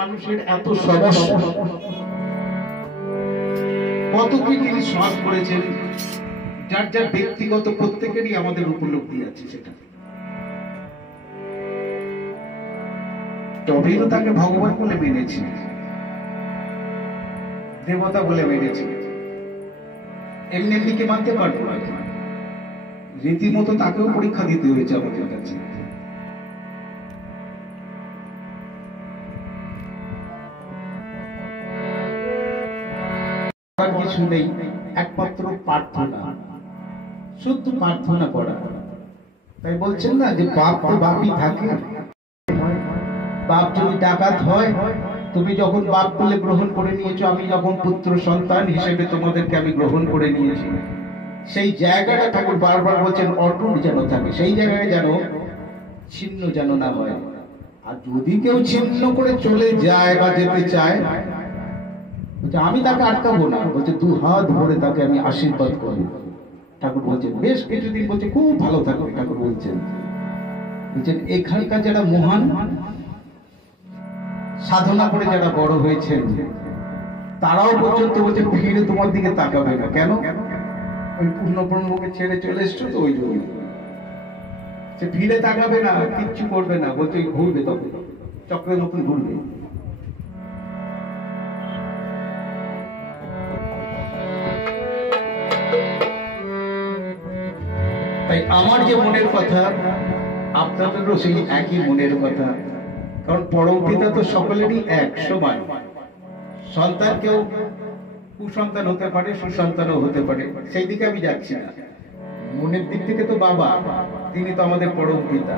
মানুষের এত সমস্যা, কত কি তিনি সহজ করেছেন, যার যার ব্যক্তিগত প্রত্যেকেরই আমাদের উপলব্ধি আছে। সেটা তবেই তো তাকে ভগবান বলে মেনেছি, দেবতা বলে মেনেছি। এমনি এমনিকে মানতে পারবো না, রীতিমতো তাকেও পরীক্ষা দিতে হয়েছে আমাদের কাছে। কিছু নেই, একমাত্র প্রার্থনা, শুধু প্রার্থনা করা। তাই বলছেন না যে বাপ তো বাপই থাকে, বাপ যদি ডাকাত হয়, তুমি যখন বাপ বলে গ্রহণ করে নিয়েছো, আমি যখন পুত্র সন্তান হিসেবে তোমাদেরকে আমি গ্রহণ করে নিয়েছি, সেই জায়গাটা ঠাকুর বারবার বলছেন অটুট যেন থাকে, সেই জায়গায় যেন ছিন্ন যেন না হয়। আর যদি কেউ ছিন্ন করে চলে যায় বা যেতে চায়, আমি তাকে আটকাবো না, বলছে দু হাত ভরে তাকে আমি আশীর্বাদ করবো। ঠাকুর বলছেন বেশ কিছুদিন বলছে খুব ভালো থাকবে। ঠাকুর বলছেন এখানকার যারা মহান সাধনা করে যারা বড় হয়েছেন, তারাও পর্যন্ত বলছে ফিরে তোমার দিকে তাকাবে না। কেন? ওই পূর্ণ ব্রহ্মকে ছেড়ে চলে এসছো তো, ওই জন্য সে ফিরে তাকাবে না, কিচ্ছু করবে না, বলছে ঘুরবে, তখন চক্রের মতন ঘুরবে। তাই আমার যে মনের কথা, আপনাদেরও সেই একই মনের কথা। কারণ পরম পিতা তো সকলেরই এক সমান। সন্তান কেউ কুসন্তান হতে পারে, সুসন্তানও হতে পারে, সেই দিকে আমি যাচ্ছি না। মনের দিক থেকে তো বাবা, তিনি তো আমাদের পরম পিতা।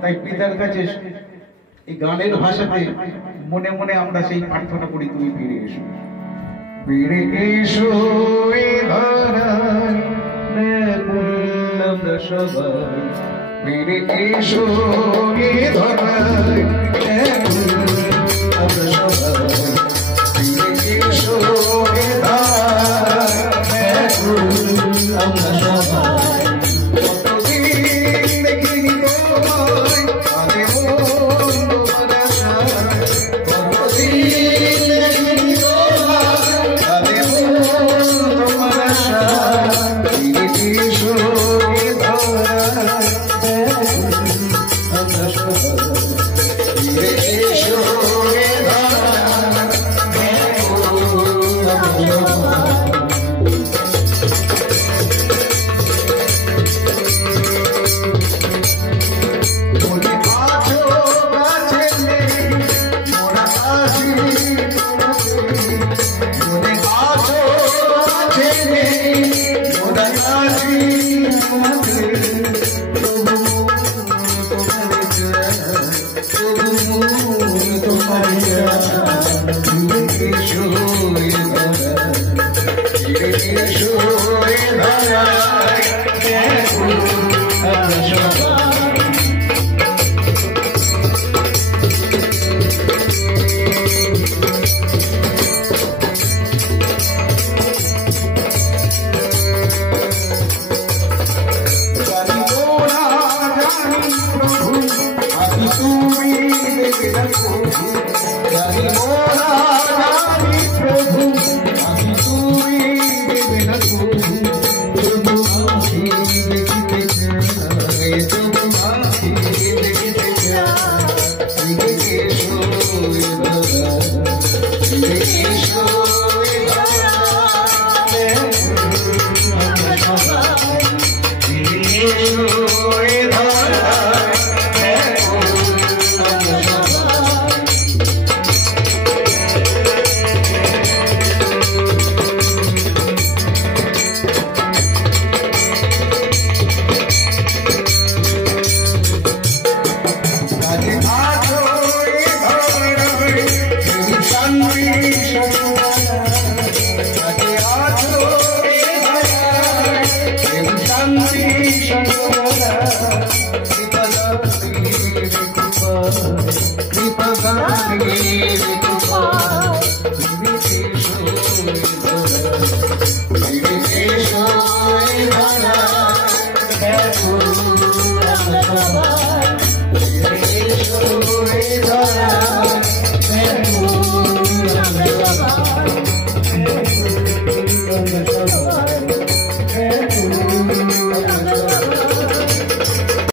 তাই পিতার কাছে এই গানের ভাষাতে মনে মনে আমরা সেই প্রার্থনা করি, তুমি ফিরে এসো, ফিরে এসো আমরা সবাই, ফিরে এসো ধরায় আমরা সবাই, ফিরে এসো আমরা সবাই। কতদিন দেখিনি তোমায়, আগে তোমার আশায়, কতদিন দেখিনি তোমায়, আগে তোমার আশায়, ফিরে এসো আমরা সবাই, ফিরে এসো Kripa